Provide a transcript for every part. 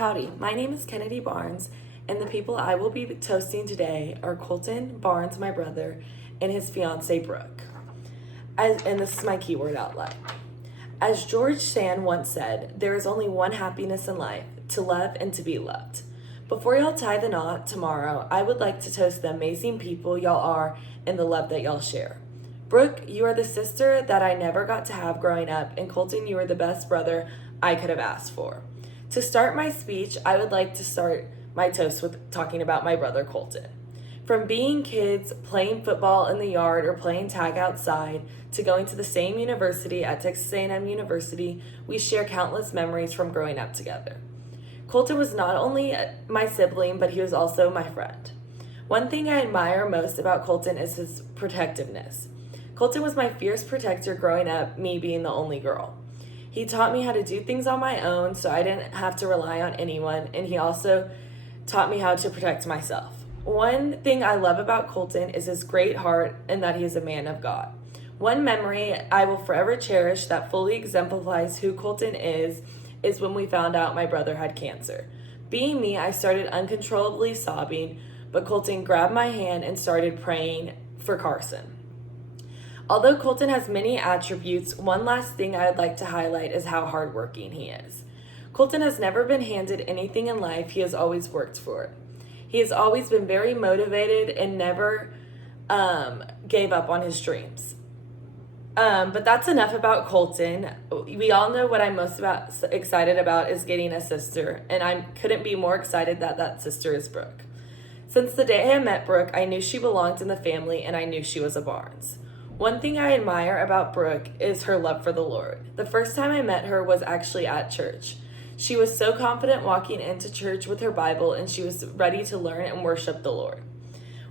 Howdy, my name is Kennedy Barnes, and the people I will be toasting today are Colton Barnes, my brother, and his fiancee, Brooke. And this is my keyword out loud. As George Sand once said, there is only one happiness in life, to love and to be loved. Before y'all tie the knot tomorrow, I would like to toast the amazing people y'all are and the love that y'all share. Brooke, you are the sister that I never got to have growing up, and Colton, you are the best brother I could have asked for. To start my speech, I would like to start my toast with talking about my brother Colton. From being kids, playing football in the yard or playing tag outside, to going to the same university at Texas A&M University, we share countless memories from growing up together. Colton was not only my sibling, but he was also my friend. One thing I admire most about Colton is his protectiveness. Colton was my fierce protector growing up, me being the only girl. He taught me how to do things on my own so I didn't have to rely on anyone, and he also taught me how to protect myself. One thing I love about Colton is his great heart and that he is a man of God. One memory I will forever cherish that fully exemplifies who Colton is when we found out my brother had cancer. Being me, I started uncontrollably sobbing, but Colton grabbed my hand and started praying for Carson. Although Colton has many attributes, one last thing I would like to highlight is how hardworking he is. Colton has never been handed anything in life, he has always worked for it. He has always been very motivated and never gave up on his dreams. But that's enough about Colton. We all know what I'm most excited about is getting a sister, and I couldn't be more excited that sister is Brooke. Since the day I met Brooke, I knew she belonged in the family, and I knew she was a Barnes. One thing I admire about Brooke is her love for the Lord. The first time I met her was actually at church. She was so confident walking into church with her Bible, and she was ready to learn and worship the Lord.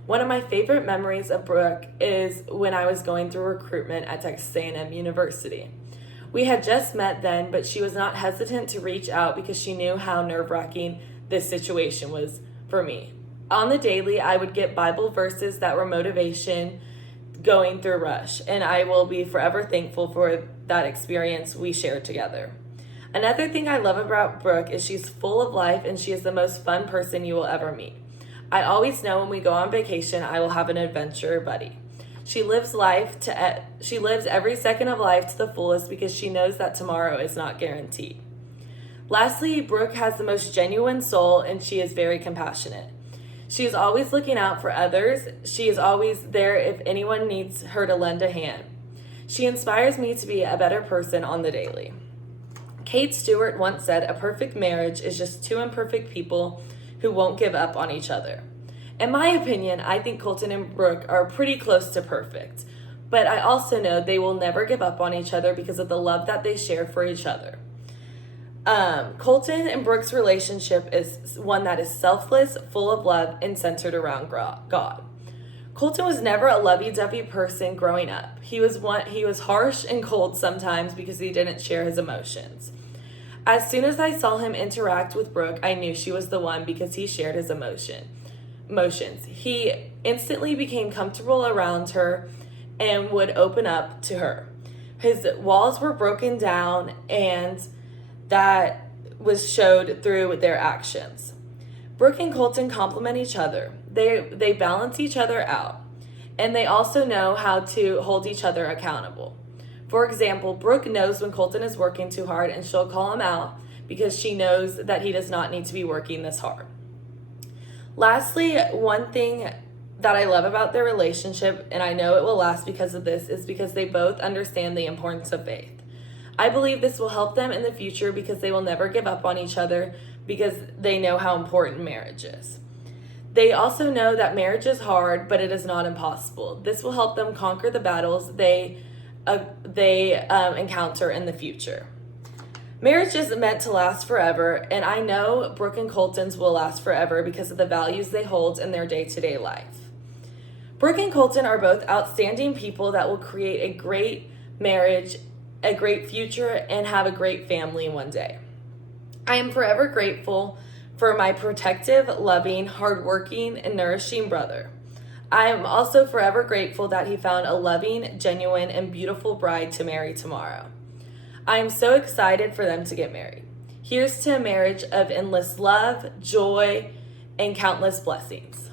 One of my favorite memories of Brooke is when I was going through recruitment at Texas A&M University. We had just met then, but she was not hesitant to reach out because she knew how nerve-wracking this situation was for me. On the daily, I would get Bible verses that were motivation going through Rush, and I will be forever thankful for that experience we shared together. Another thing I love about Brooke is she's full of life, and she is the most fun person you will ever meet. I always know when we go on vacation, I will have an adventure buddy. She lives every second of life to the fullest because she knows that tomorrow is not guaranteed. Lastly, Brooke has the most genuine soul, and she is very compassionate. She is always looking out for others. She is always there if anyone needs her to lend a hand. She inspires me to be a better person on the daily. Kate Stewart once said, "A perfect marriage is just two imperfect people who won't give up on each other." In my opinion, I think Colton and Brooke are pretty close to perfect, but I also know they will never give up on each other because of the love that they share for each other. Colton and Brooke's relationship is one that is selfless, full of love, and centered around God. Colton was never a lovey-dovey person growing up. He was harsh and cold sometimes because he didn't share his emotions. As soon as I saw him interact with Brooke, I knew she was the one because he shared his emotions. He instantly became comfortable around her and would open up to her. His walls were broken down, and that was showed through their actions. Brooke and Colton complement each other. They balance each other out, and they also know how to hold each other accountable. For example, Brooke knows when Colton is working too hard, and she'll call him out because she knows that he does not need to be working this hard. Lastly, one thing that I love about their relationship, and I know it will last because of this, is because they both understand the importance of faith. I believe this will help them in the future because they will never give up on each other because they know how important marriage is. They also know that marriage is hard, but it is not impossible. This will help them conquer the battles they encounter in the future. Marriage isn't meant to last forever, and I know Brooke and Colton's will last forever because of the values they hold in their day-to-day life. Brooke and Colton are both outstanding people that will create a great marriage, a great future, and have a great family one day. I am forever grateful for my protective, loving, hardworking, and nourishing brother. I am also forever grateful that he found a loving, genuine, and beautiful bride to marry tomorrow. I am so excited for them to get married. Here's to a marriage of endless love, joy, and countless blessings.